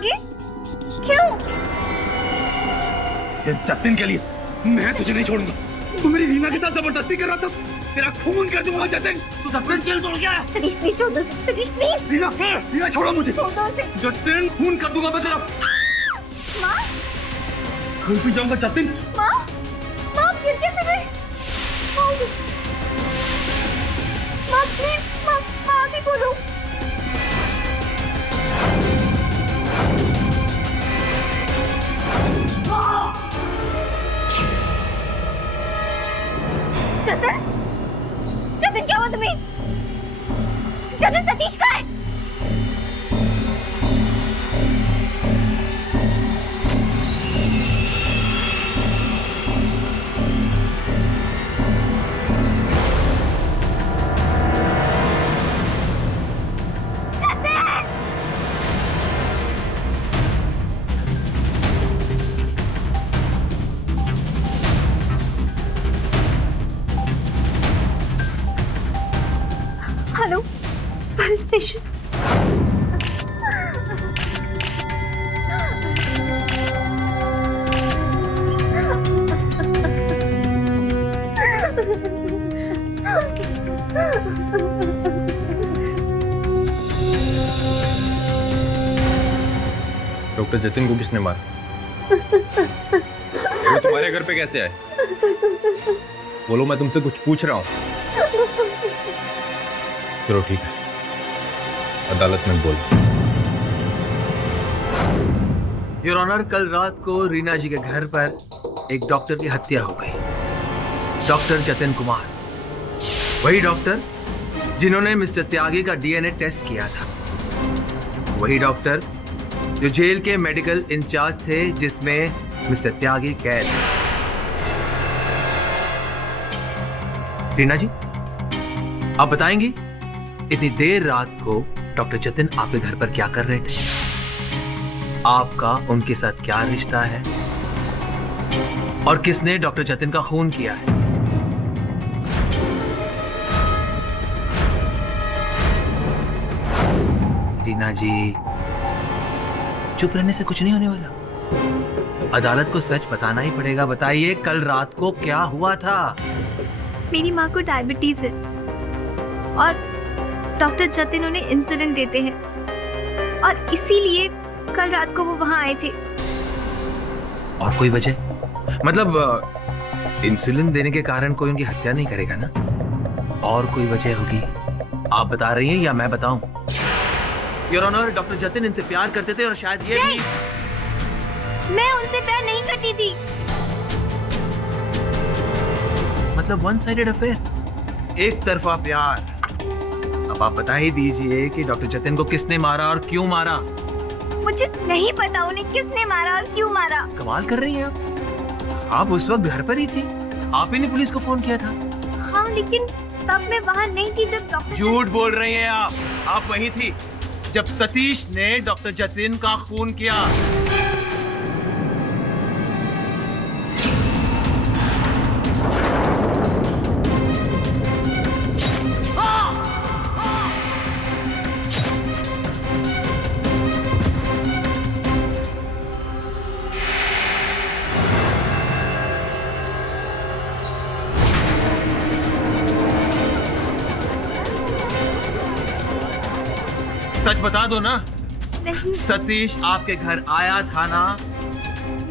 त्यागी? क्यों? जतिन के लिए मैं तुझे नहीं छोड़ूंगा। तू मेरी रीना के साथ जबरदस्ती कर रहा था, तेरा खून कर दूंगा जतिन। तू जतिन जेल तोड़ गया। सतीश प्लीज छोड़ दो, सतीश प्लीज। रीना छोड़ो मुझे। छोड़ दो उसे। जतिन खून कर दूंगा मैं तेरा। माँ? खून पी जाऊंगा जतिन। माँ? माँ गिर कैसे गए? माँ प्लीज, माँ भी बोलो। जतिन? जतिन क्या हुआ तुम्हें? जतिन सतीश कहाँ है? Hello, police station. Doctor Jatin को किसने मारा? वो तुम्हारे घर पे कैसे आए? बोलो, मैं तुमसे कुछ पूछ रहा हूँ। चलो ठीक है, अदालत में बोल। योर ऑनर, कल रात को रीना जी के घर पर एक डॉक्टर की हत्या हो गई। डॉक्टर जतिन कुमार, वही डॉक्टर जिन्होंने मिस्टर त्यागी का डीएनए टेस्ट किया था, वही डॉक्टर जो जेल के मेडिकल इंचार्ज थे जिसमें मिस्टर त्यागी कैद है। रीना जी, आप बताएंगी इतनी देर रात को डॉक्टर जतिन आपके घर पर क्या कर रहे थे? आपका उनके साथ क्या रिश्ता है? और किसने डॉक्टर जतिन का खून किया है? रीना जी, चुप रहने से कुछ नहीं होने वाला। अदालत को सच बताना ही पड़ेगा। बताइए, कल रात को क्या हुआ था? मेरी माँ को डायबिटीज है और डॉक्टर जतिन उन्हें इंसुलिन देते हैं और इसीलिए कल रात को वो वहाँ आए थे। और कोई वजह? मतलब इंसुलिन देने के कारण कोई उनकी हत्या नहीं करेगा ना? और कोई वजह होगी? आप बता रही हैं या मैं बताऊं? योर ऑनर, डॉक्टर जतिन इनसे प्यार करते थे और शायद ये भी... मैं उनसे प्यार नहीं करती थी। मतलब वन साइडेड अफेयर, एक तरफा प्यार। अब आप बता ही दीजिए कि डॉक्टर जतिन को किसने मारा और क्यों मारा? मुझे नहीं पता उन्हें किसने मारा और क्यों मारा। कमाल कर रही हैं आप उस वक्त घर पर ही थी, आप ही ने पुलिस को फोन किया था। हाँ, लेकिन तब मैं वहाँ नहीं थी जब डॉक्टर... झूठ बोल रही हैं आप वहीं थी जब सतीश ने डॉक्टर जतिन का खून किया। सच बता दो ना। नहीं। सतीश आपके घर आया था ना?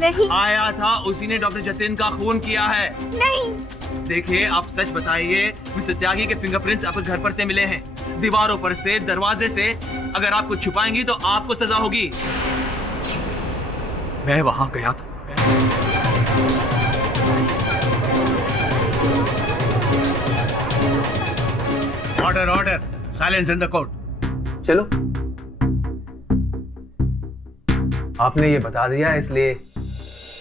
नहीं। आया था, उसी ने डॉक्टर जतिन का खून किया है। नहीं। देखिए, आप सच बताइए, मिस्टर त्यागी के फिंगरप्रिंट्स आपके घर पर से मिले हैं, दीवारों पर से, दरवाजे से। अगर आप कुछ छुपाएंगी तो आपको सजा होगी। मैं वहां गया था। Order order, silence in the court. चलो, आपने ये बता दिया इसलिए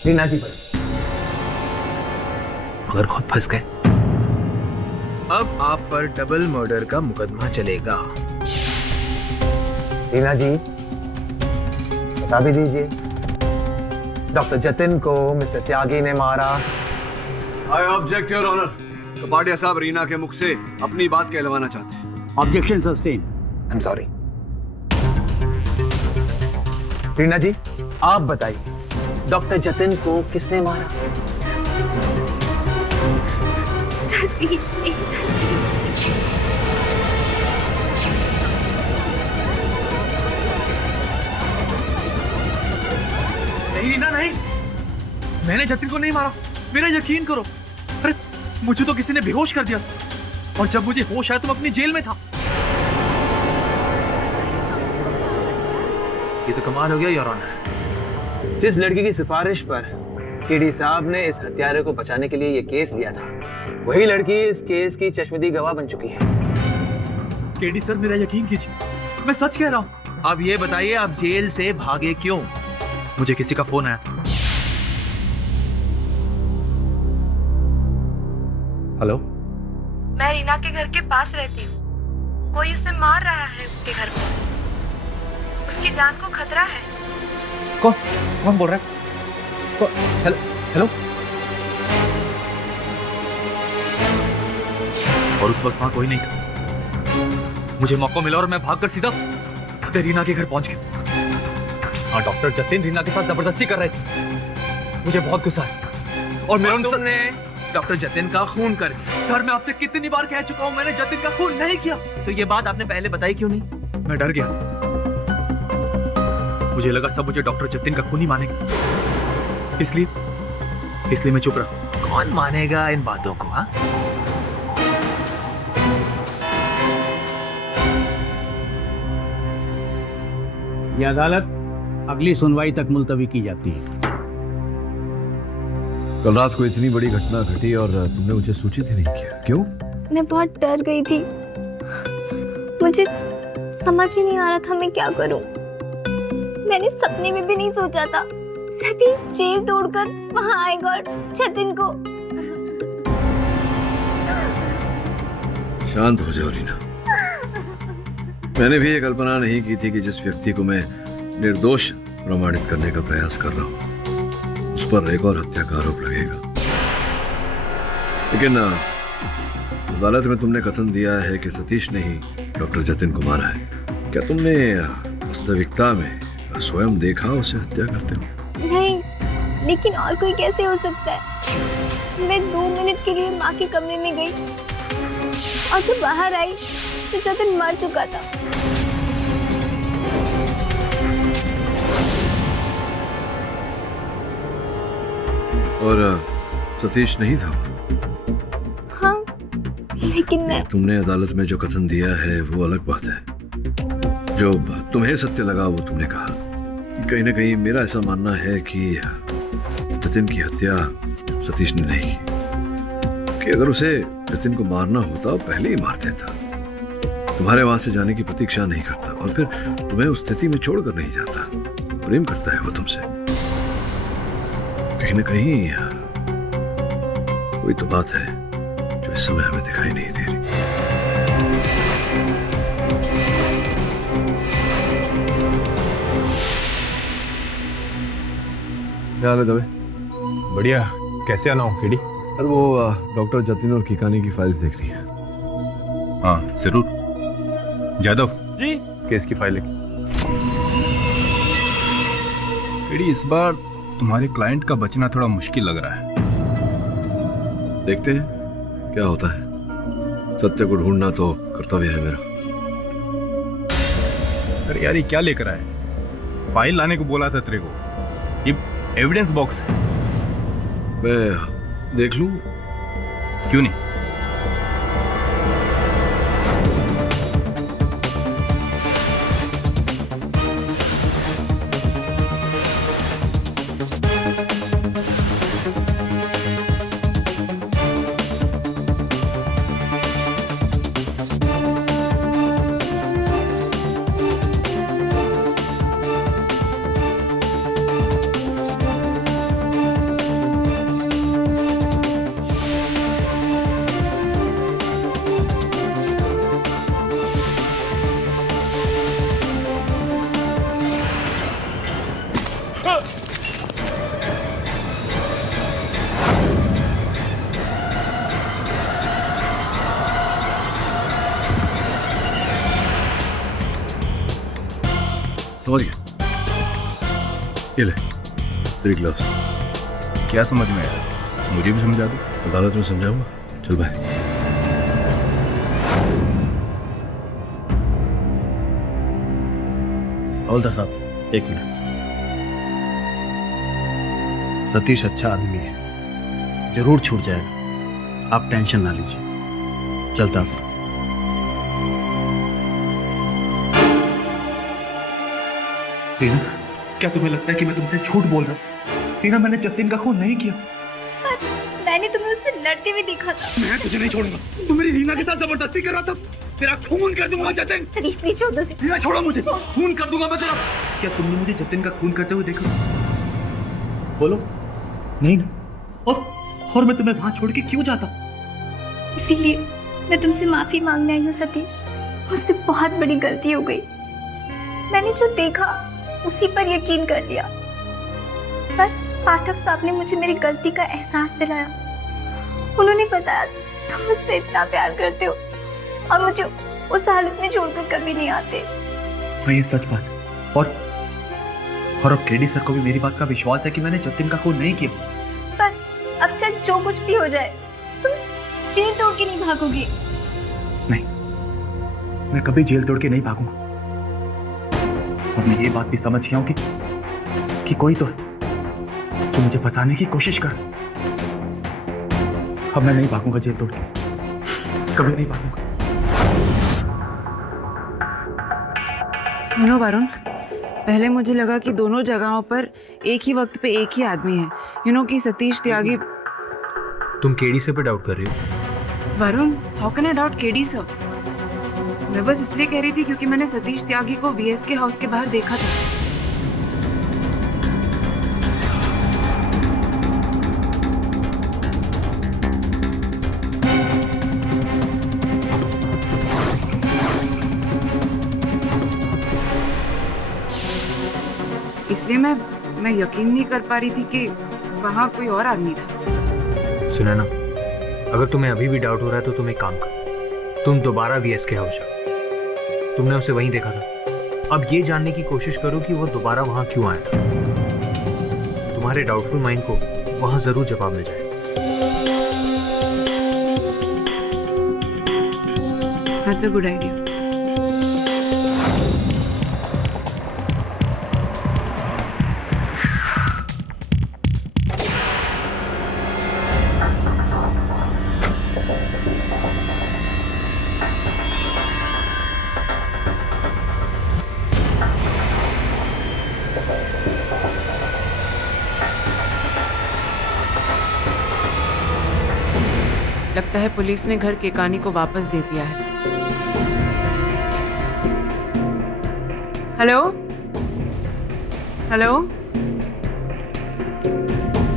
रीना जी पर मगर खुद फंस गए। अब आप पर डबल मर्डर का मुकदमा चलेगा। रीना जी, बता भी दीजिए, डॉक्टर जतिन को मिस्टर त्यागी ने मारा। I object your honour. Kapadia साहब रीना के मुख से अपनी बात कहलवाना चाहते हैं। Objection sustain. I am sorry. Reena ji, आप बताइए डॉक्टर जतिन को किसने मारा? सतीश ने। नहीं रीना नहीं, मैंने जतिन को नहीं मारा, मेरा यकीन करो। अरे मुझे तो किसी ने बेहोश कर दिया और जब मुझे होश आया तो मैं अपनी जेल में था। ये तो कमाल हो गया योर ऑनर। जिस लड़की की सिफारिश पर केडी साहब ने इस हत्यारे को बचाने के लिए ये केस लिया था, वही लड़की इस केस की चश्मदीद गवाह बन चुकी है। केडी सर, मेरा यकीन कीजिए, मैं सच कह रहा हूँ। अब ये बताइए आप जेल से भागे क्यों? मुझे किसी का फोन आया। हेलो, मैं रीना के घर के पास रहती हूँ। कोई उसे मार रहा है उसके घर पर। उसकी जान को खतरा है। कौन बोल रहा है? Hello hello. और उस वक्त वहां कोई नहीं था। मुझे मौका मिला और मैं भागकर सीधा रीना के घर पहुंच गया। हाँ, डॉक्टर जतिन रीना के साथ जबरदस्ती कर रहे थे। मुझे बहुत गुस्सा है और तुमने डॉक्टर जतिन का खून कर दिया। सर, मैं आपसे कितनी बार कह चुका हूँ, मैंने जतिन का खून नहीं किया। तो ये बात आपने पहले बताई क्यों नहीं? मैं डर गया। मुझे लगा सब मुझे डॉक्टर जतिन का खून ही मानेंगे, इसलिए मैं चुप रहा। कौन मानेगा इन बातों को? हाँ, ये अदालत अगली सुनवाई तक मुलतवी की जाती है। कल रात को इतनी बड़ी घटना घटी और तुमने मुझे सूचित ही नहीं किया, क्यों? मैं बहुत डर गई थी। मुझे समझ ही नहीं आ रहा था मैं क्या करूं। मैंने सपने में भी नहीं सोचा था सतीश जेल तोड़कर वहां आएगा और जतिन को। शांत हो जाओ रीना। मैंने भी ये कल्पना नहीं की थी कि जिस व्यक्ति को मैं निर्दोष प्रमाणित करने का प्रयास कर रहा हूं, उस पर एक और हत्या का आरोप लगेगा। लेकिन अदालत में तुमने कथन दिया है कि सतीश ने ही डॉक्टर जतिन को मारा है। क्या तुमने वास्तविकता में स्वयं देखा उसे हत्या करते हुए? नहीं, लेकिन और कोई कैसे हो सकता है? मैं 2 मिनट के लिए माँ के कमरे में गई और जब बाहर आई तो जतिन मर चुका था। और सतीश नहीं था? हाँ, लेकिन मैं तुमने अदालत में जो कथन दिया है वो अलग बात है। जो तुम्हें सत्य लगा वो तुमने कहा। कहीं ना कहीं मेरा ऐसा मानना है कि जतिन की हत्या सतीश ने नहीं की। कि अगर उसे जतिन को मारना होता पहले ही मार देता। तुम्हारे वहां से जाने की प्रतीक्षा नहीं करता और फिर तुम्हें उस स्थिति में छोड़कर नहीं जाता। प्रेम करता है वो तुमसे। कहीं ना कहीं कोई तो बात है जो इस समय हमें दिखाई नहीं दे रही। क्या हाल है दवे? बढ़िया। कैसे आना हो केडी? अरे वो डॉक्टर जतिन और किकानी की फाइल्स देख रही है। हाँ जरूर। जादव जी। केस की फाइल लेके। केडी, इस बार तुम्हारे क्लाइंट का बचना थोड़ा मुश्किल लग रहा है। देखते हैं क्या होता है। सत्य को ढूंढना तो कर्तव्य है मेरा। अरे यार, ये क्या लेकर आए? फाइल लाने को बोला था तेरे को। ये एविडेंस बॉक्स है। मैं देख लूं? क्यों नहीं? समझ गया। ये ले तेरी ग्लव्स। क्या समझ में आया? मुझे भी समझा दो। अदालत में समझाऊंगा। चल भाई। हवलदार साहब, एक मिनट। सतीश अच्छा आदमी है, जरूर छूट जाएगा, आप टेंशन ना लीजिए। चलता हूं। रीना, क्या तुम्हें लगता है कि मैं तुमसे झूठ बोल रहा हूँ? रीना, मैंने जतिन का खून नहीं किया। मैंने तुम्हें उससे लड़ते हुए देखा था। मैं तुझे नहीं छोड़ूंगा। तू मेरी रीना के साथ जबरदस्ती कर रहा था। तेरा खून कर दूंगा जतिन। सतीश प्लीज छोड़ दो उसे। रीना, छोड़ो मुझे। खून कर दूंगा मैं तेरा। क्या तुमने मुझे जतिन का खून करते हुए देखा? बोलो। नहीं ना। और मैं तुम्हें वहां छोड़ के क्यों जाता? इसीलिए मैं तुमसे माफी मांगने आई हूँ सतीश। मुझसे बहुत बड़ी गलती हो गई। मैंने जो देखा उसी पर यकीन कर लिया, पर पाठक साहब ने मुझे मेरी गलती का एहसास दिलाया। उन्होंने बताया तुम मुझसे इतना प्यार करते हो और मुझे उस हालत में छोड़कर कभी नहीं आते। हाँ, ये सच बात है। और अब केडी सर को भी मेरी बात का विश्वास है कि मैंने जतिन का खून नहीं किया। पर अब चाहे जो कुछ भी हो जाए, तुम जेल तोड़ के नहीं भागोगे। नहीं, मैं कभी जेल तोड़ के नहीं भागूंगा। और मैं ये बात भी समझ गया हूं कि कोई तो है जो मुझे फंसाने की कोशिश कर। अब मैं नहीं भागूंगा जेल तोड़ के, कभी नहीं भागूंगा। वरुण, पहले मुझे लगा कि दोनों जगहों पर एक ही वक्त पे एक ही आदमी है। कि सतीश त्यागी। तुम केडी से पे डाउट कर रही हो? Varun, how can I doubt KD sir? मैं बस इसलिए कह रही थी क्योंकि मैंने सतीश त्यागी को वीएसके हाउस के बाहर देखा था। इसलिए मैं यकीन नहीं कर पा रही थी कि वहां कोई और आदमी था। सुना ना, अगर तुम्हें अभी भी डाउट हो रहा है तो तुम एक काम करो, तुम दोबारा वीएसके हाउस जाओ। तुमने उसे वहीं देखा था। अब ये जानने की कोशिश करो कि वो दोबारा वहां क्यों आया था। तुम्हारे डाउटफुल माइंड को वहां जरूर जवाब मिल जाएगा। That's a good idea. लगता है पुलिस ने घर केकानी को वापस दे दिया है। Hello hello,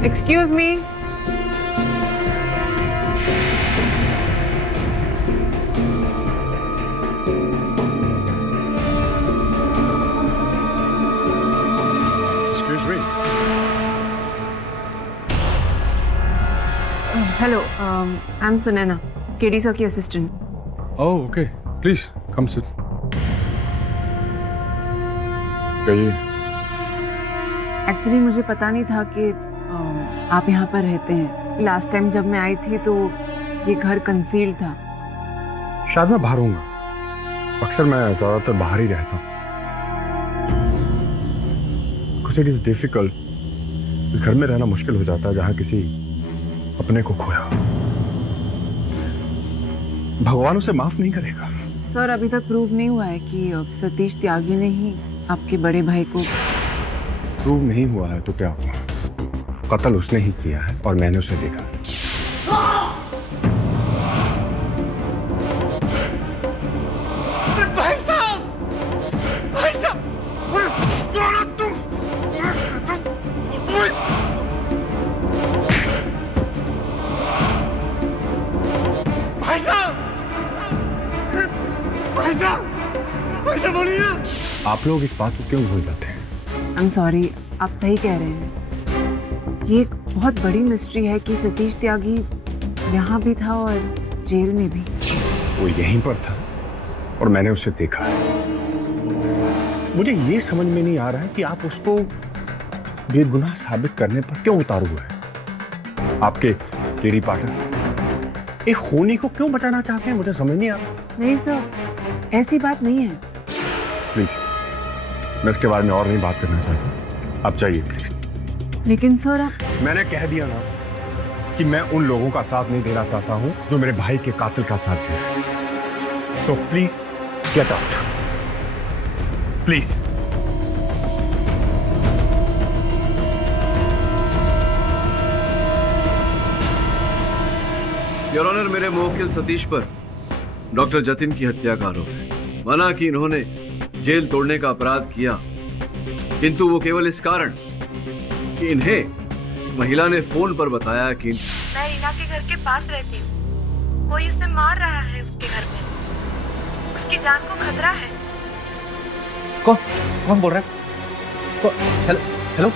excuse me. Excuse me. Hello, I am Sunaina, KD sir की assistant. Oh, okay. Please come sit. कहिए। एक्चुअली मुझे पता नहीं था कि आप यहाँ पर रहते हैं। लास्ट टाइम जब मैं आई थी तो ये घर कंसील्ड था। शायद मैं बाहर हूँगा। अक्सर मैं ज़्यादातर बाहर ही रहता हूँ। Because it is difficult. इस घर में रहना मुश्किल हो जाता है जहाँ किसी अपने को खोया। भगवान उसे माफ नहीं करेगा। सर, अभी तक प्रूव नहीं हुआ है कि सतीश त्यागी ने ही आपके बड़े भाई को। प्रूव नहीं हुआ है तो क्या हुआ? कत्ल उसने ही किया है और मैंने उसे देखा। भाई साहब, भाई साहब, तुम भाई साहब, भाई साहब, भाई साहब बोलिए ना। आप लोग इस बात को क्यों भूल जाते हैं? आई एम सॉरी, आप सही कह रहे हैं। ये एक बहुत बड़ी मिस्ट्री है कि सतीश त्यागी यहाँ भी था और जेल में भी। वो यहीं पर था और मैंने उसे देखा है। मुझे ये समझ में नहीं आ रहा है कि आप उसको बेगुनाह साबित करने पर क्यों उतारू है? आपके लेडी पार्टनर एक खूनी को क्यों बचाना चाहते हैं? मुझे समझ नहीं आ रहा। नहीं सर, ऐसी बात नहीं है। प्लीज, मैं इसके बारे में और नहीं बात करना चाहता। आप जाइए प्लीज। लेकिन सर मैंने कह दिया ना कि मैं उन लोगों का साथ नहीं देना चाहता हूं जो मेरे भाई के कातिल का साथ दे रहे हैं। तो please get out, please. Your honour, मेरे मुवक्किल सतीश पर डॉक्टर जतिन की हत्या का आरोप है। माना कि इन्होंने जेल तोड़ने का अपराध किया, किंतु वो केवल इस कारण कि इन्हें महिला ने फोन पर बताया कि मैं रीना के घर के पास रहती हूँ, कोई उसे मार रहा है उसके घर में, उसकी जान को खतरा है। कौन बोल रहा है? हेलो?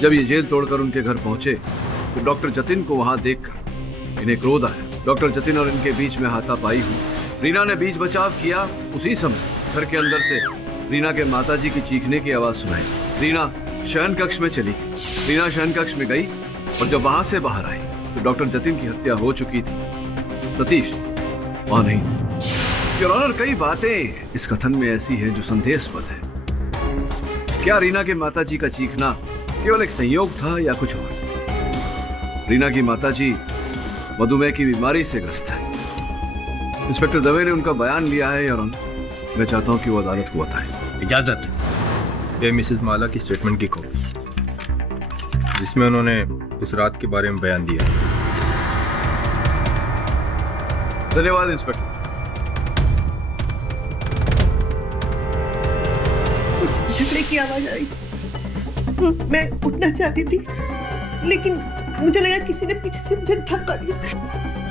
जब ये जेल तोड़कर उनके घर पहुंचे तो डॉक्टर जतिन को वहां देखकर इन्हें क्रोध आया। डॉक्टर जतिन और इनके बीच में हाथापाई हुई। रीना ने बीच बचाव किया। उसी समय घर के अंदर से रीना के माताजी की चीखने की आवाज सुनाई। रीना शयन कक्ष में चली। रीना शयन कक्ष में गई और जब वहां से बाहर आई तो डॉक्टर जतिन की हत्या हो चुकी थी। सतीश वहां नहीं। योर ऑनर, कई बातें इस कथन में ऐसी हैं जो संदेहास्पद है। क्या रीना के माताजी का चीखना केवल एक संयोग था या कुछ और? रीना की माताजी मधुमेह की बीमारी से ग्रस्त है। इंस्पेक्टर दवे ने उनका बयान लिया है और मैं चाहता हूं कि वो अदालत को बताएं। इजाजत। ये मिसेस माला की स्टेटमेंट की कॉपी, जिसमें उन्होंने उस रात के बारे में बयान दिया। धन्यवाद इंस्पेक्टर। झगड़े की आवाज आई। मैं उठना चाहती थी, लेकिन मुझे लगा किसी ने पीछे से मुझे धक्का दिया।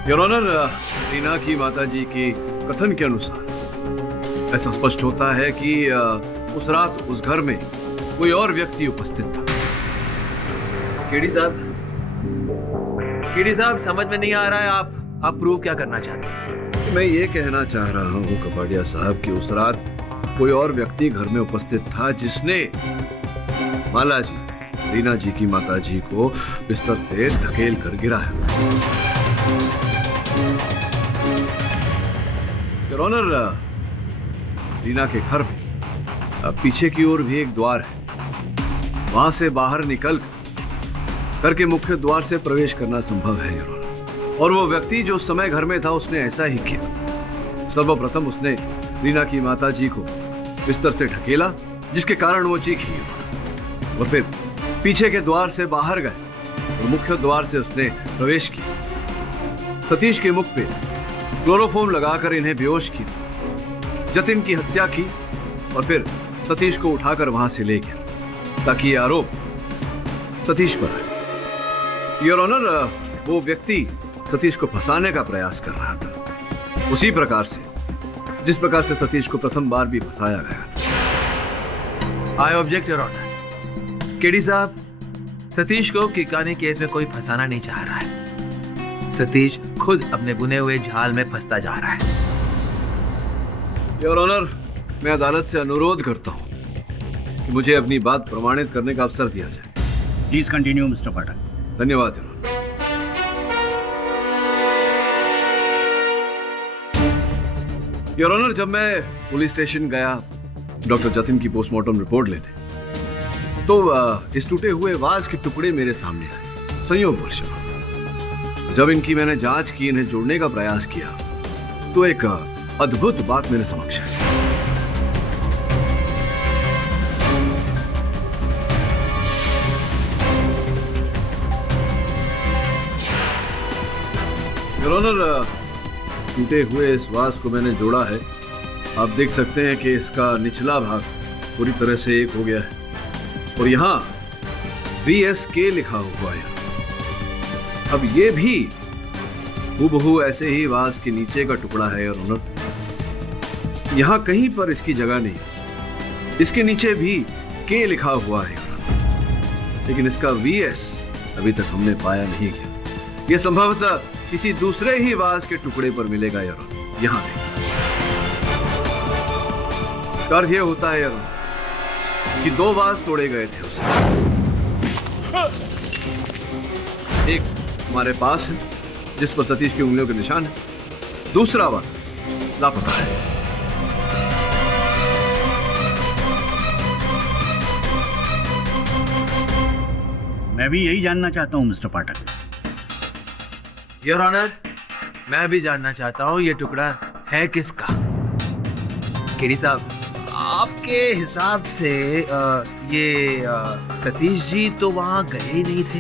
योर ऑनर, रीना की माताजी के कथन के अनुसार ऐसा स्पष्ट होता है कि उस रात उस घर में कोई और व्यक्ति उपस्थित था। केडी साहब समझ में नहीं आ रहा है, आप प्रूव क्या करना चाहते हैं? मैं ये कहना चाह रहा हूँ कपाड़िया साहब कि उस रात कोई और व्यक्ति घर में उपस्थित था जिसने माला जी, रीना जी की माताजी को बिस्तर से धकेल कर गिराया। योर ऑनर, रीना के घर में पीछे की ओर भी एक द्वार है। वहां से बाहर निकल घर के मुख्य द्वार से प्रवेश करना संभव है योर ऑनर। और वो व्यक्ति जो उस समय घर में था उसने ऐसा ही किया। सर्वप्रथम उसने रीना की माताजी को बिस्तर से ढकेला, जिसके कारण वो चीखी, और फिर पीछे के द्वार से बाहर गए और मुख्य द्वार से उसने प्रवेश किया। सतीश के मुख पे क्लोरोफॉर्म लगाकर इन्हें बेहोश किया, जतिन की हत्या की और फिर सतीश को उठाकर वहां से ले गया ताकि ये आरोप सतीश पर आए। योर ऑनर, वो व्यक्ति सतीश को फंसाने का प्रयास कर रहा था, उसी प्रकार से जिस प्रकार से सतीश को प्रथम बार भी फंसाया गया। I object your honour. KD साहब, सतीश को किकानी केस में कोई फंसाना नहीं चाह रहा है। सतीश खुद अपने बुने हुए जाल में फंसता जा रहा है। योर ऑनर, मैं अदालत से अनुरोध करता हूं कि मुझे अपनी बात प्रमाणित करने का अवसर दिया जाए। प्लीज कंटिन्यू मिस्टर पाठक। धन्यवाद योर ऑनर। योर ऑनर, जब मैं पुलिस स्टेशन गया डॉक्टर जतिन की पोस्टमार्टम रिपोर्ट लेने, तो इस टूटे हुए वाज के टुकड़े मेरे सामने आए। संयोगवश जब इनकी मैंने जांच की, इन्हें जोड़ने का प्रयास किया, तो एक अद्भुत बात मेरे समक्ष है। योर ऑनर, टूटे हुए इस वाज को मैंने जोड़ा है। आप देख सकते हैं कि इसका निचला भाग पूरी तरह से एक हो गया है और यहाँ VSK लिखा हुआ है। अब ये भी हूबहू ऐसे ही वाज के नीचे का टुकड़ा है योर ऑनर। यहाँ कहीं पर इसकी जगह नहीं। इसके नीचे भी K लिखा हुआ है योर ऑनर, लेकिन इसका VS अभी तक हमने पाया नहीं गया। ये संभवतः किसी दूसरे ही वाज के टुकड़े पर मिलेगा योर ऑनर। यहाँ नहीं। डर ये होता है यार कि 2 बार तोड़े गए थे उसे। एक हमारे पास है जिस पर सतीश की उंगलियों के निशान है, दूसरा बार लापता है। मैं भी यही जानना चाहता हूं मिस्टर पाठक। योर ऑनर, मैं भी जानना चाहता हूँ ये टुकड़ा है किसका। केडी साहब, आपके हिसाब से सतीश जी तो वहाँ गए ही नहीं थे,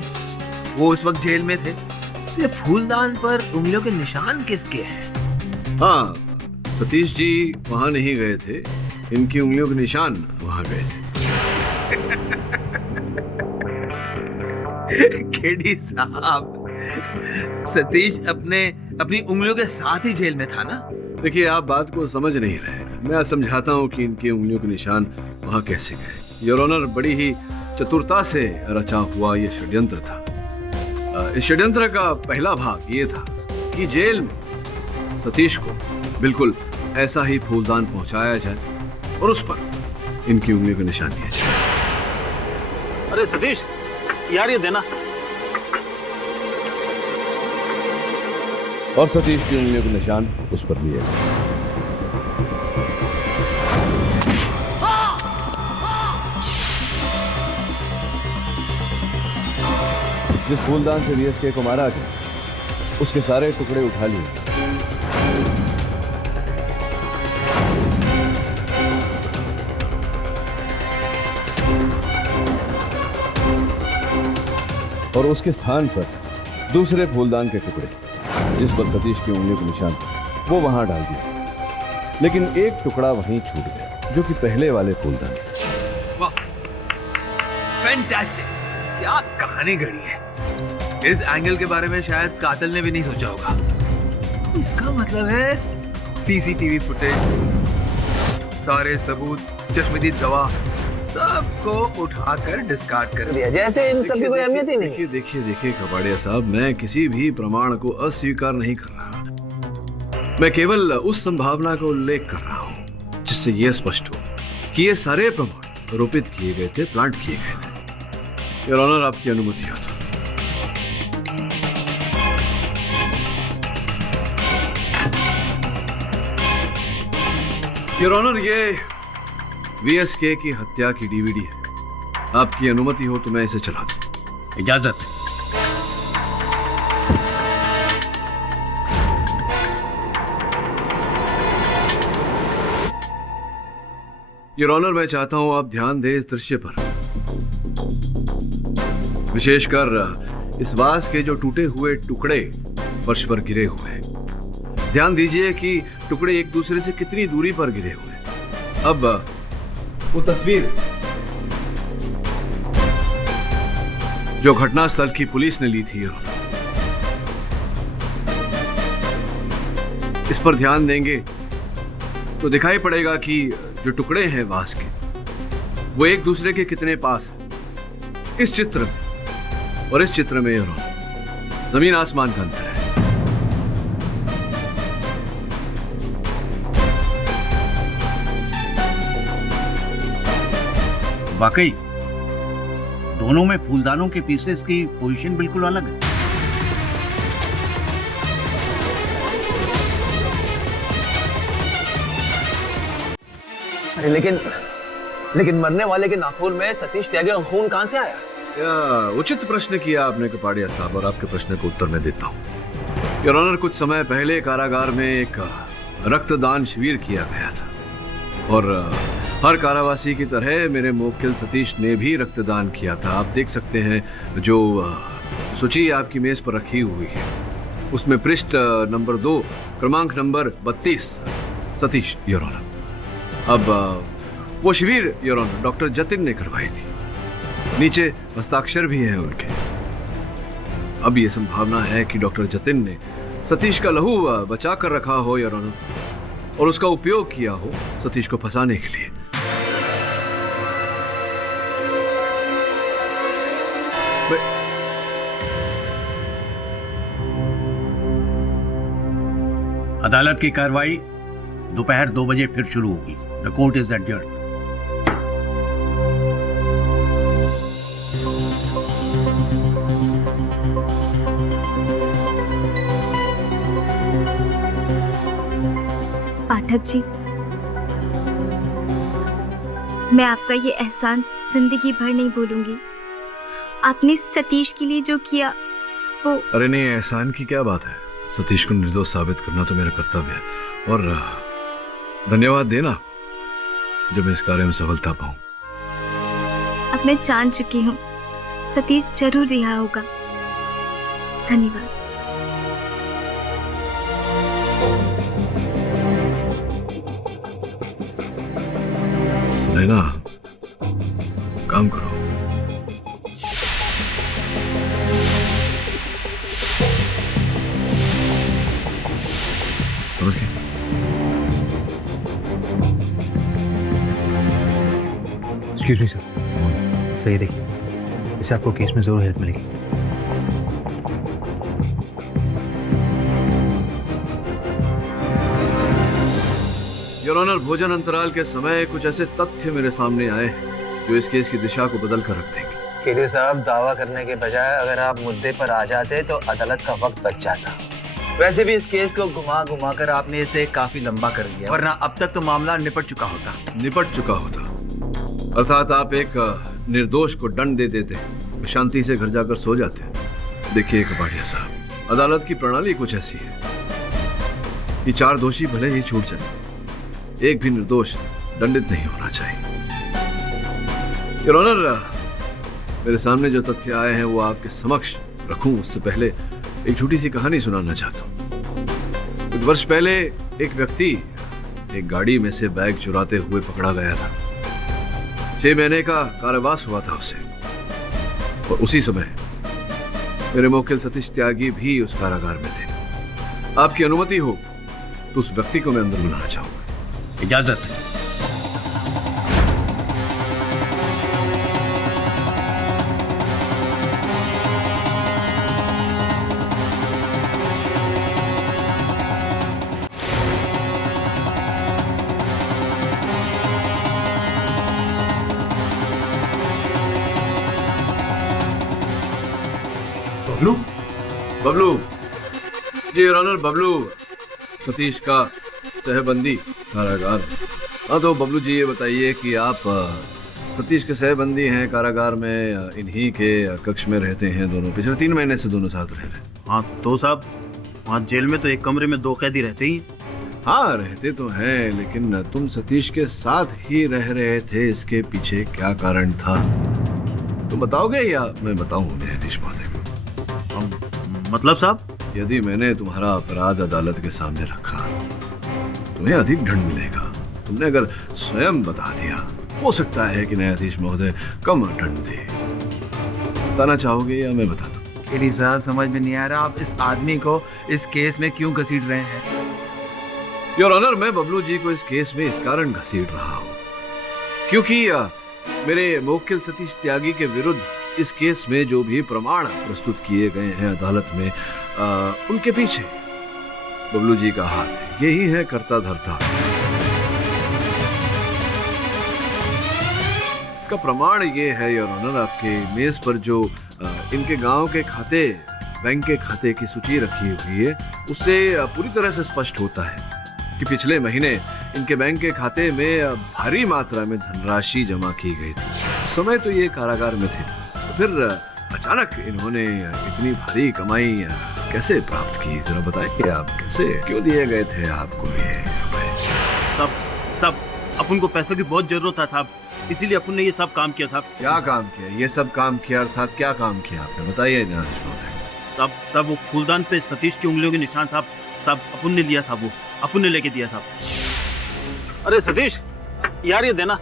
वो उस वक्त जेल में थे। तो ये फूलदान पर उंगलियों के निशान किसके हैं? हाँ, सतीश जी वहां नहीं गए थे, इनकी उंगलियों के निशान वहां गए थे। केडी साहब, सतीश अपनी उंगलियों के साथ ही जेल में था ना? देखिए, आप बात को समझ नहीं रहे। मैं समझाता हूँ कि इनकी उंगलियों के निशान वहां कैसे गए। योर ऑनर, बड़ी ही चतुरता से रचा हुआ ये षड्यंत्र था। इस षड्यंत्र का पहला भाग ये था कि जेल में सतीश को बिल्कुल ऐसा ही फूलदान पहुंचाया जाए और उस पर इनकी उंगलियों के निशान दिए जाए। अरे सतीश यार, ये देना। और सतीश की उंगलियों के निशान उस पर लिए गए। जिस फूलदान से वीएसके को मारा गया, उसके सारे टुकड़े उठा लिए। और उसके स्थान पर दूसरे फूलदान के टुकड़े जिस पर सतीश की उंगलियों के निशान वो वहां डाल दिए। लेकिन एक टुकड़ा वहीं छूट गया जो कि पहले वाले फूलदान। वाह, फैंटास्टिक! क्या कहानी गढ़ी है। इस एंगल के बारे में शायद कातिल ने भी नहीं सोचा होगा। इसका मतलब है सीसीटीवी फुटेज, सारे सबूत, चश्मदीद गवाह सबको उठाकर डिस्कार्ड कर दिया, जैसे इन सब की कोई अहमियत ही नहीं। देखिए कबाड़िया साहब, मैं किसी भी प्रमाण को अस्वीकार नहीं कर रहा। मैं केवल उस संभावना का उल्लेख कर रहा हूं जिससे यह स्पष्ट हो कि ये सारे प्रमाण आरोपित किए गए थे, प्लांट किए गए थे। योर ऑनर, आपकी अनुमति हो तो। योर ऑनर, ये वीएसके की हत्या की डीवीडी है। आपकी अनुमति हो तो मैं इसे चला दूं। इजाजत। योर ऑनर, मैं चाहता हूं आप ध्यान दें इस दृश्य पर, विशेषकर इस वास के जो टूटे हुए टुकड़े फर्श पर गिरे हुए हैं। ध्यान दीजिए कि टुकड़े एक दूसरे से कितनी दूरी पर गिरे हुए हैं। अब वो तस्वीर जो घटनास्थल की पुलिस ने ली थी, इस पर ध्यान देंगे तो दिखाई पड़ेगा कि जो टुकड़े हैं वास के, वो एक दूसरे के कितने पास है। इस चित्र में और इस चित्र में जमीन आसमान का अंतर है। वाकई दोनों में फूलदानों के पीसेस की पोजीशन बिल्कुल अलग है। लेकिन मरने वाले के नाखून में सतीश त्यागी का खून कहां से आया? उचित प्रश्न किया आपने कपाड़िया साहब, और आपके प्रश्न को उत्तर मैं देता हूँ। योर ऑनर, कुछ समय पहले कारागार में एक रक्तदान शिविर किया गया था और हर कारावासी की तरह मेरे मुवक्किल सतीश ने भी रक्तदान किया था। आप देख सकते हैं जो सूची आपकी मेज पर रखी हुई है, उसमें पृष्ठ नंबर 2 क्रमांक नंबर 32 सतीश, योर ऑनर। अब वो शिविर योर ऑनर डॉक्टर जतिन ने करवाई थी, नीचे हस्ताक्षर भी हैं उनके। अब ये संभावना है कि डॉक्टर जतिन ने सतीश का लहू बचा कर रखा हो योर ऑनर, और उसका उपयोग किया हो सतीश को फंसाने के लिए। अदालत की कार्रवाई दोपहर 2 बजे फिर शुरू होगी। The court is adjourned. Pathak ji, मैं आपका ये एहसान जिंदगी भर नहीं भूलूंगी। आपने सतीश के लिए जो किया वो। अरे नहीं, एहसान की क्या बात है। सतीश को निर्दोष साबित करना तो मेरा कर्तव्य है, और धन्यवाद देना जब मैं इस कार्य में सफलता पाऊं। अब मैं जान चुकी हूँ सतीश जरूर रिहा होगा। धन्यवाद। नैना, काम करो। समझ गए? एक्सक्यूज मी सर, सही देखिए, इससे आपको केस में जरूर हेल्प मिलेगी। योर ऑनर, भोजन अंतराल के समय कुछ ऐसे तथ्य मेरे सामने आए जो इस केस की दिशा को बदल कर रख देंगे। केडी साहब, दावा करने के बजाय अगर आप मुद्दे पर आ जाते तो अदालत का वक्त बच जाता। वैसे भी इस केस को घुमा घुमा कर आपने इसे काफी लंबा कर दिया, वरना अब तक तो मामला निपट चुका होता। अर्थात आप एक निर्दोष को दंड दे देते, शांति से घर जाकर सो जाते। देखिए कपाड़िया साहब, अदालत की प्रणाली कुछ ऐसी है कि 4 दोषी भले ही छूट जाए, एक भी निर्दोष दंडित नहीं होना चाहिए। योर ऑनर, मेरे सामने जो तथ्य आए हैं वो आपके समक्ष रखूं उससे पहले एक छोटी सी कहानी सुनाना चाहता हूं। कुछ वर्ष पहले एक व्यक्ति एक गाड़ी में से बैग चुराते हुए पकड़ा गया था। 6 महीने का कारावास हुआ था उसे, और उसी समय मेरे मुवक्किल सतीश त्यागी भी उस कारागार में थे। आपकी अनुमति हो तो उस व्यक्ति को मैं अंदर बुलाना चाहूंगा। इजाजत। बबलू जी, योर ऑनर, बबलू सतीश का सहबंदी कारागार। हाँ तो बबलू जी, ये बताइए कि आप सतीश के सहबंदी हैं, कारागार में इन्हीं के कक्ष में रहते हैं दोनों, पिछले 3 महीने से दोनों साथ रह रहे हैं। हाँ तो साहब, वहाँ जेल में तो एक कमरे में 2 कैदी रहते ही। हाँ रहते तो हैं, लेकिन तुम सतीश के साथ ही रह रहे थे, इसके पीछे क्या कारण था तुम बताओगे या मैं बताऊं न्यायाधीश महोदय को? मतलब साहब, यदि मैंने तुम्हारा अपराध अदालत के सामने रखा तुम्हें अधिक दंड मिलेगा। तुमने अगर स्वयं बता दिया, हो सकता है कि न्यायाधीश महोदय कम दंड दे। बताना चाहोगे या मैं बता दूं? केडी साहब, समझ में नहीं आ रहा आप इस आदमी को इस केस में क्यों घसीट रहे हैं। योर ऑनर, मैं बबलू जी को इस केस में इस कारण घसीट रहा हूं क्योंकि मेरे मुवक्किल सतीश त्यागी के विरुद्ध इस केस में जो भी प्रमाण प्रस्तुत किए गए हैं अदालत में, उनके पीछे बबलू जी का हाथ है। यही है कर्ता धर्ता। इसका प्रमाण ये है योर ऑनर, आपके मेज पर जो इनके गांव के खाते, बैंक के खाते की सूची रखी हुई है, उससे पूरी तरह से स्पष्ट होता है कि पिछले महीने इनके बैंक के खाते में भारी मात्रा में धनराशि जमा की गई थी। उस समय तो ये कारागार में थे, तो फिर अचानक इन्होंने इतनी भारी कमाई कैसे प्राप्त की? जरा बताइए, आप कैसे, क्यों दिए गए थे आपको ये रुपए? साहब, अपन को पैसों की बहुत जरूरत था साहब, इसीलिए अपन ने ये सब काम किया साहब। क्या काम किया? ये सब काम किया अर्थात क्या काम किया आपने? बताइए न्यायाधीश महोदय। साहब, वो फूलदान पे सतीश की उंगलियों के निशान साहब अपन ने लिया साहब, वो अपन ने लेके दिया साहब। अरे सतीश यार, ये देना।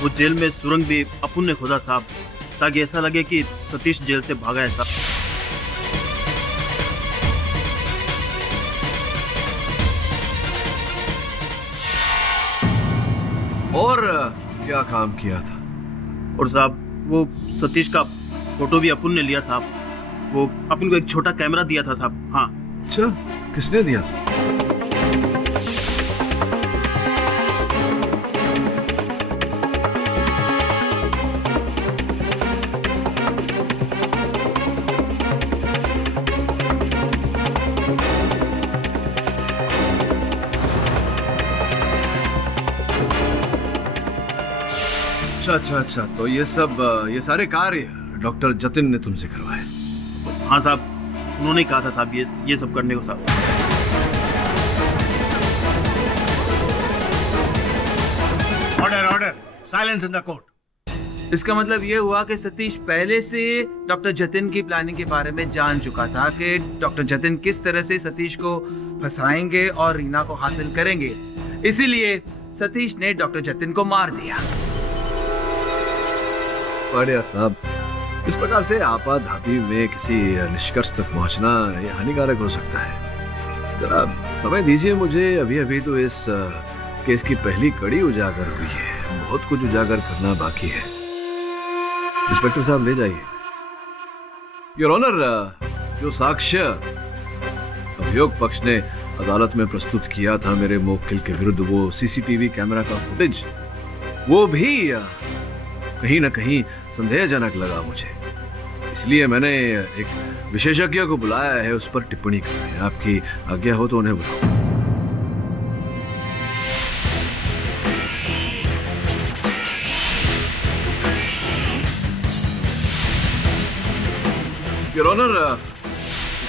वो जेल में सुरंग भी अपन ने खोदा साहब, ताकि ऐसा लगे कि सतीश जेल से भागा है साहब। और क्या काम किया था? और साहब वो सतीश का फोटो भी अपुन ने लिया साहब। वो अपुन को एक छोटा कैमरा दिया था साहब। हाँ। अच्छा, किसने दिया? अच्छा, तो ये सारे कार्य डॉक्टर जतिन ने तुमसे करवाए? हाँ साहब, उन्होंने कहा था साहब ये सब करने को साहब। Order silence in the court. इसका मतलब ये हुआ कि सतीश पहले से डॉक्टर जतिन की प्लानिंग के बारे में जान चुका था कि डॉक्टर जतिन किस तरह से सतीश को फंसाएंगे और रीना को हासिल करेंगे। इसीलिए सतीश ने डॉक्टर जतिन को मार दिया। बढ़िया साहब, इस प्रकार से आपाधापी में किसी निष्कर्ष तक पहुंचना ये हानिकारक हो सकता है। जरा समय दीजिए मुझे, अभी तो इस केस की पहली कड़ी उजागर हुई है, बहुत कुछ उजागर करना बाकी है। इंस्पेक्टर साहब ले जाइए। योर ऑनर, जो साक्ष्य अभियोग पक्ष ने अदालत में प्रस्तुत किया था मेरे मुवक्किल के विरुद्ध, वो सीसीटीवी कैमरा का फुटेज, वो भी कहीं ना कहीं संदेहजनक लगा मुझे। इसलिए मैंने एक विशेषज्ञ को बुलाया है उस पर टिप्पणी करने। आपकी आज्ञा हो तो उन्हें बुलाओ। योर ऑनर,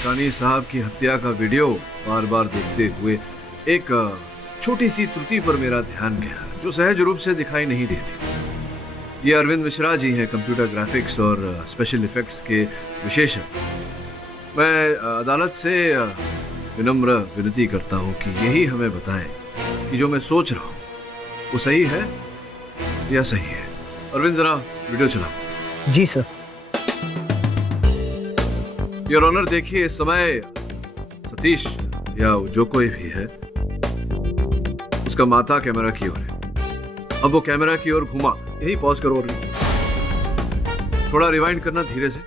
कानी साहब की हत्या का वीडियो बार बार देखते हुए एक छोटी सी त्रुटि पर मेरा ध्यान गया जो सहज रूप से दिखाई नहीं देती। ये अरविंद मिश्रा जी हैं, कंप्यूटर ग्राफिक्स और स्पेशल इफेक्ट्स के विशेषज्ञ। मैं अदालत से विनम्र विनती करता हूं कि यही हमें बताएं कि जो मैं सोच रहा हूं वो सही है या सही है। अरविंद, जरा वीडियो चलाओ। जी सर। योर ऑनर, देखिए इस समय सतीश या जो कोई भी है, उसका माथा कैमरा की ओर है। अब वो कैमरा की ओर घुमा, यही पॉज करो, थोड़ा रिवाइंड करना धीरे से।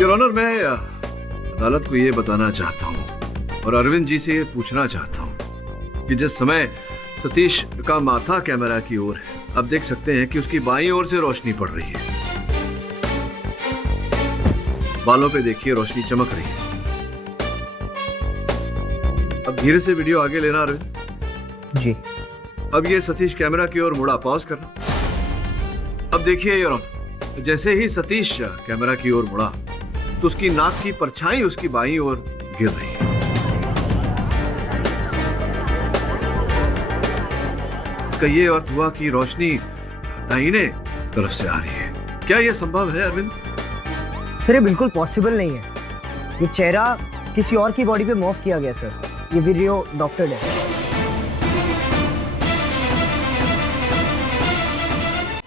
योर ऑनर, मैं अदालत को ये बताना चाहता हूं और अरविंद जी से ये पूछना चाहता हूं कि जिस समय सतीश का माथा कैमरा की ओर है, आप देख सकते हैं कि उसकी बाईं ओर से रोशनी पड़ रही है। बालों पे देखिए रोशनी चमक रही है। अब धीरे से वीडियो आगे लेना अरविंद जी। अब ये सतीश कैमरा की ओर मुड़ा, पॉज करना। अब देखिए योर ऑनर, जैसे ही सतीश कैमरा की ओर मुड़ा तो उसकी नाक की परछाई उसकी बाईं ओर गिर रही है। इसका ये अर्थ हुआ कि रोशनी दाहिने तरफ से आ रही है। क्या यह संभव है अरविंद? सर, ये बिल्कुल पॉसिबल नहीं है। ये चेहरा किसी और की बॉडी पे मॉर्फ किया गया सर। ये वीडियो डॉक्टर है।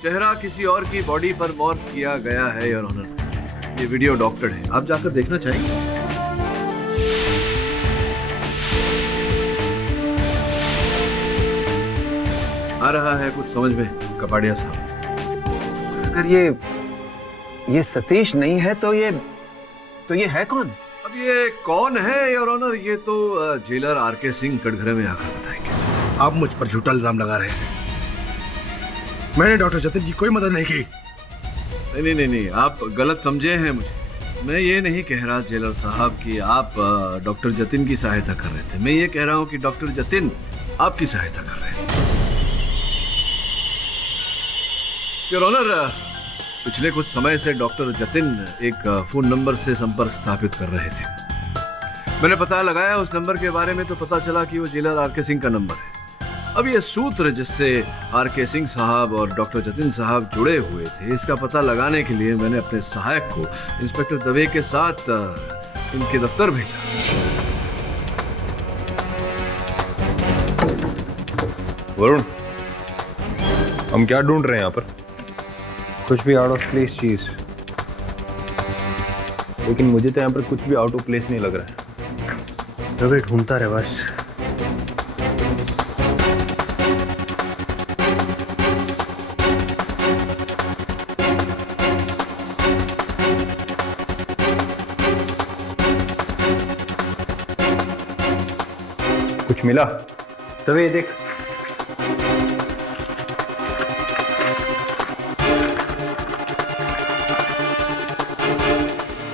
चेहरा किसी और की बॉडी पर मॉर्फ किया गया है योर ऑनर। ये वीडियो डॉक्टर है, आप जाकर देखना चाहेंगे? आ रहा है कुछ समझ में कपाड़िया साहब? अगर ये सतीश नहीं है तो ये है कौन? अब ये कौन है योर ऑनर, ये तो जेलर आरके सिंह कटघरे में आकर बताएंगे। आप मुझ पर झूठा इल्जाम लगा रहे हैं। मैंने डॉक्टर जतिन की कोई मदद नहीं की। नहीं, आप गलत समझे हैं मुझे। मैं ये नहीं कह रहा जेलर साहब कि आप डॉक्टर जतिन की सहायता कर रहे थे। मैं ये कह रहा हूँ कि डॉक्टर जतिन आपकी सहायता कर रहे हैं। योर ऑनर, पिछले कुछ समय से डॉक्टर जतिन एक फोन नंबर से संपर्क स्थापित कर रहे थे। मैंने पता लगाया उस नंबर के बारे में तो पता चला कि वो जेलर आरके सिंह का नंबर है। अब ये सूत्र जिससे आरके सिंह साहब और डॉक्टर जतिन साहब जुड़े हुए थे, इसका पता लगाने के लिए मैंने अपने सहायक को इंस्पेक्टर दवे के साथ इनके दफ्तर भेजा। वरुण, हम क्या ढूंढ रहे हैं यहाँ पर? कुछ भी आउट ऑफ प्लेस चीज। लेकिन मुझे तो यहाँ पर कुछ भी आउट ऑफ प्लेस नहीं लग रहा है। रवि ढूंढता रहे बस। कुछ मिला? तभी ये देख।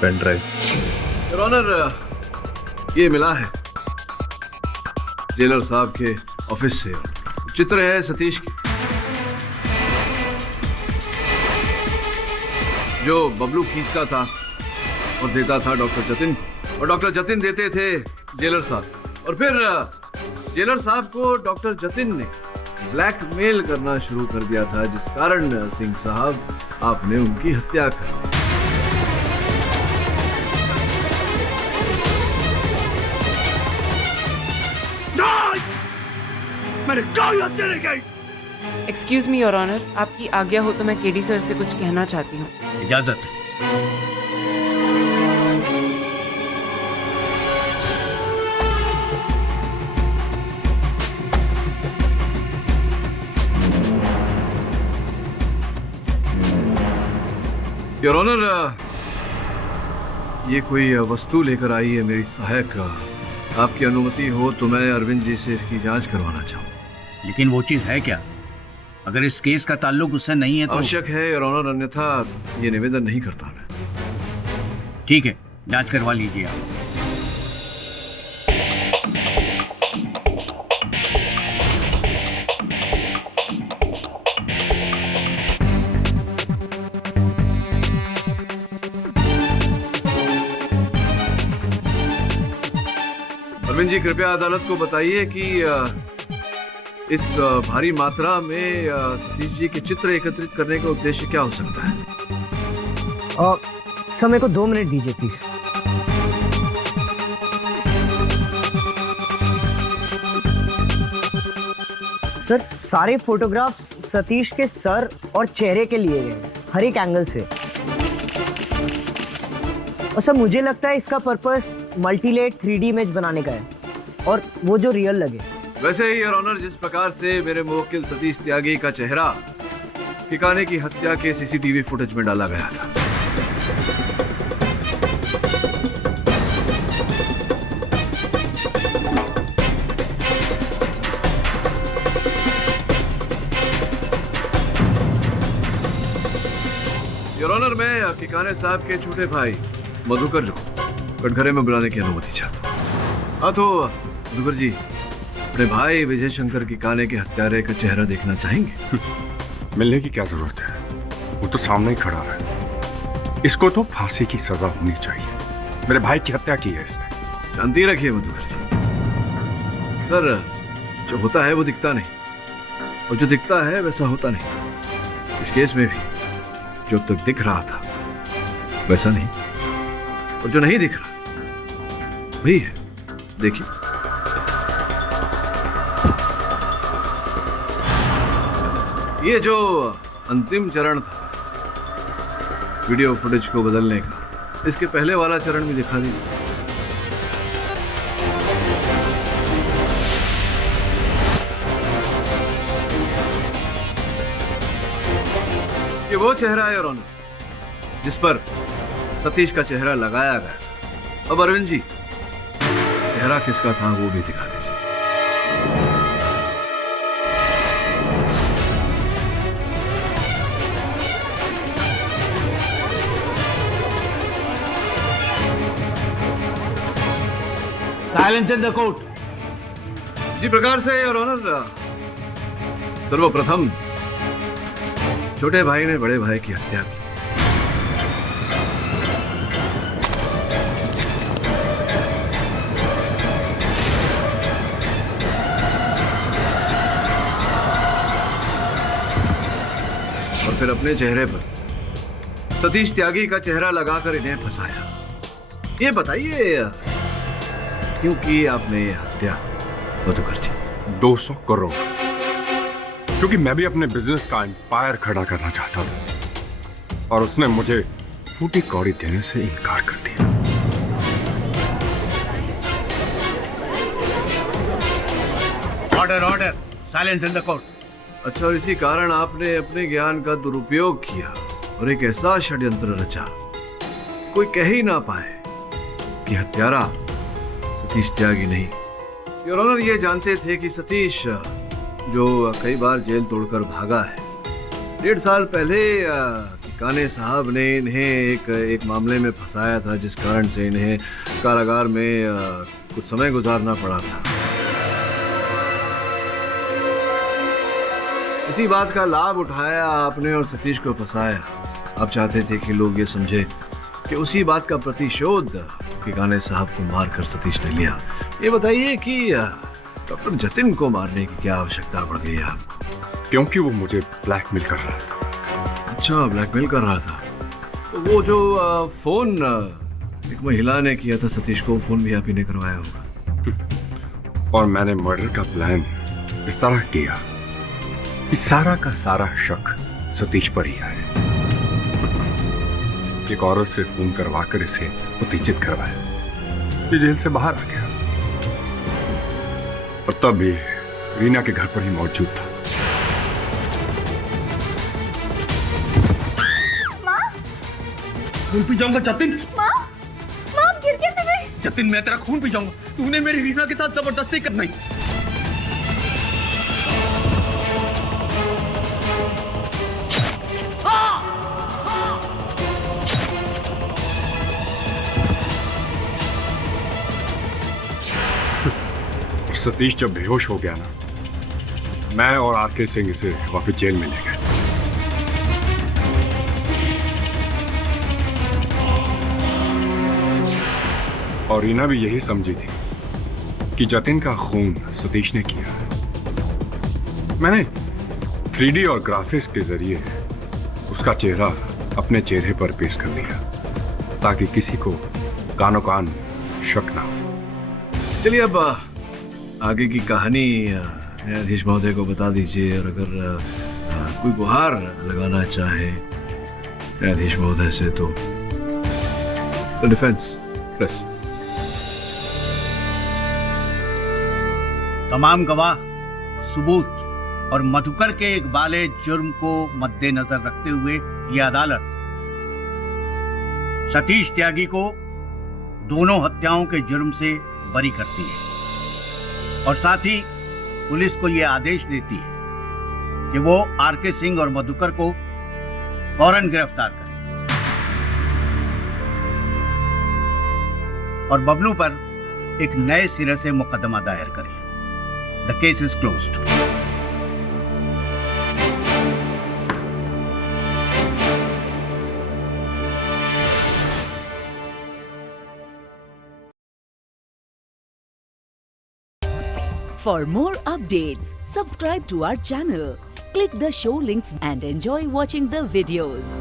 Pen drive. योर ऑनर, ये मिला है जेलर साहब के ऑफिस से। चित्र है सतीश की, जो बबलू खींचता था और देता था डॉक्टर जतिन को, और डॉक्टर जतिन देते थे जेलर साहब। और फिर जेलर साहब को डॉक्टर जतिन ने ब्लैकमेल करना शुरू कर दिया था, जिस कारण सिंह साहब आपने उनकी हत्या कर दी। मैंने कोई हत्या नहीं की। एक्सक्यूज मी योर ऑनर, आपकी आज्ञा हो तो मैं केडी सर से कुछ कहना चाहती हूँ। इजाजत। योर ऑनर, ये कोई वस्तु लेकर आई है मेरी सहायक। आपकी अनुमति हो तो मैं अरविंद जी से इसकी जांच करवाना चाहूँ। लेकिन वो चीज है क्या? अगर इस केस का ताल्लुक उससे नहीं है तो आवश्यक है योर ऑनर, अन्यथा ये निवेदन नहीं करता मैं। ठीक है, जांच करवा लीजिए आप। अरविंद जी, कृपया अदालत को बताइए कि इस भारी मात्रा में सतीश जी के चित्र एकत्रित करने का उद्देश्य क्या हो सकता है? सर मेरे को 2 मिनट दीजिए प्लीज। सर सारे फोटोग्राफ्स सतीश के सर और चेहरे के लिए गए हैं, हर एक एंगल से। और सर मुझे लगता है इसका पर्पस मल्टीलेट 3D इमेज बनाने का है, और वो जो रियल लगे। वैसे ही योर ऑनर, जिस प्रकार से मेरे मुवक्किल सतीश त्यागी का चेहरा ठिकाने की हत्या के सीसीटीवी फुटेज में डाला गया था, योर ऑनर, मैं ठिकाने साहब के छोटे भाई मधुकर को कटघरे में बुलाने की अनुमति चाहता हूँ। हाँ तो मधुकर जी, अपने भाई विजय शंकर की काने के हत्यारे का चेहरा देखना चाहेंगे? मिलने की क्या जरूरत है, वो तो सामने ही खड़ा है। इसको तो फांसी की सजा होनी चाहिए। मेरे भाई की हत्या की है इसने। शांति रखिए मधुकर जी। सर, जो होता है वो दिखता नहीं, और जो दिखता है वैसा होता नहीं। इस केस में भी जो अब तक दिख रहा था वैसा नहीं, और जो नहीं दिख रहा वही है। देखिए, ये जो अंतिम चरण था वीडियो फुटेज को बदलने का, इसके पहले वाला चरण भी दिखा दीजिए। ये वो चेहरा है योर ऑनर जिस पर सतीश का चेहरा लगाया गया। अब अरविंद जी, चेहरा किसका था वो भी दिखा दीजिए। Silence in the court. इसी प्रकार से योर ऑनर, सर्वप्रथम छोटे भाई ने बड़े भाई की हत्या की। और फिर अपने चेहरे पर सतीश त्यागी का चेहरा लगाकर इन्हें फंसाया। ये बताइए क्यों की आपने ये हत्या मधुकर जी? 200 करोड़, क्योंकि मैं भी अपने बिजनेस का एम्पायर खड़ा करना चाहता था, और उसने मुझे फूटी कौड़ी देने से इनकार कर दिया। Order order, silence in the court. अच्छा, और इसी कारण आपने अपने ज्ञान का दुरुपयोग किया और एक ऐसा षड्यंत्र रचा कोई कह ही ना पाए कि हत्यारा सतीश त्यागी नहीं योर ऑनर, ये जानते थे कि सतीश जो कई बार जेल तोड़कर भागा है, 1.5 साल पहले काने साहब ने इन्हें एक मामले में फंसाया था, जिस कारण से इन्हें कारागार में कुछ समय गुजारना पड़ा था। इसी बात का लाभ उठाया आपने और सतीश को फंसाया। आप चाहते थे कि लोग ये समझे कि उसी बात का प्रतिशोध काने साहब को मारकर सतीश ने लिया। ये बताइए कि डॉक्टर जतिन को मारने की क्या आवश्यकता पड़ गई आपको? क्योंकि वो मुझे ब्लैकमेल कर रहा था। अच्छा, ब्लैकमेल कर रहा था। तो वो जो फोन एक महिला ने किया था सतीश को, फोन भी आप ही ने करवाया होगा। और मैंने मर्डर का प्लान इस तरह किया कि सारा का सारा शक सतीश पर ही है। एक औरत से फोन करवाकर इसे उत्तेजित करवाया। ये जेल से बाहर आ गया और तब भी रीना के घर पर ही मौजूद था। खून पी जाऊंगा जतिन। माँ गिर कैसे गई? जतिन, मैं तेरा खून पी जाऊंगा। तूने मेरी रीना के साथ जबरदस्ती करना ही। सतीश जब बेहोश हो गया ना, मैं और आरके सिंह इसे वापस जेल में ले गए। और रीना भी यही समझी थी कि जतिन का खून सतीश ने किया है। मैंने 3D और ग्राफिक्स के जरिए उसका चेहरा अपने चेहरे पर पेश कर दिया ताकि किसी को कानो कान शक ना हो। चलिए अब आगे की कहानी न्यायाधीश महोदय को बता दीजिए, और अगर कोई गुहार लगाना चाहे न्यायाधीश महोदय से तो डिफेंस प्रेस। तमाम गवाह, सबूत और मधुकर के इकबाले जुर्म को मद्देनजर रखते हुए यह अदालत सतीश त्यागी को दोनों हत्याओं के जुर्म से बरी करती है और साथ ही पुलिस को यह आदेश देती है कि वो आरके सिंह और मधुकर को फौरन गिरफ्तार करें और बबलू पर एक नए सिरे से मुकदमा दायर करें। The case is closed. For more updates, subscribe to our channel, click the show links and enjoy watching the videos.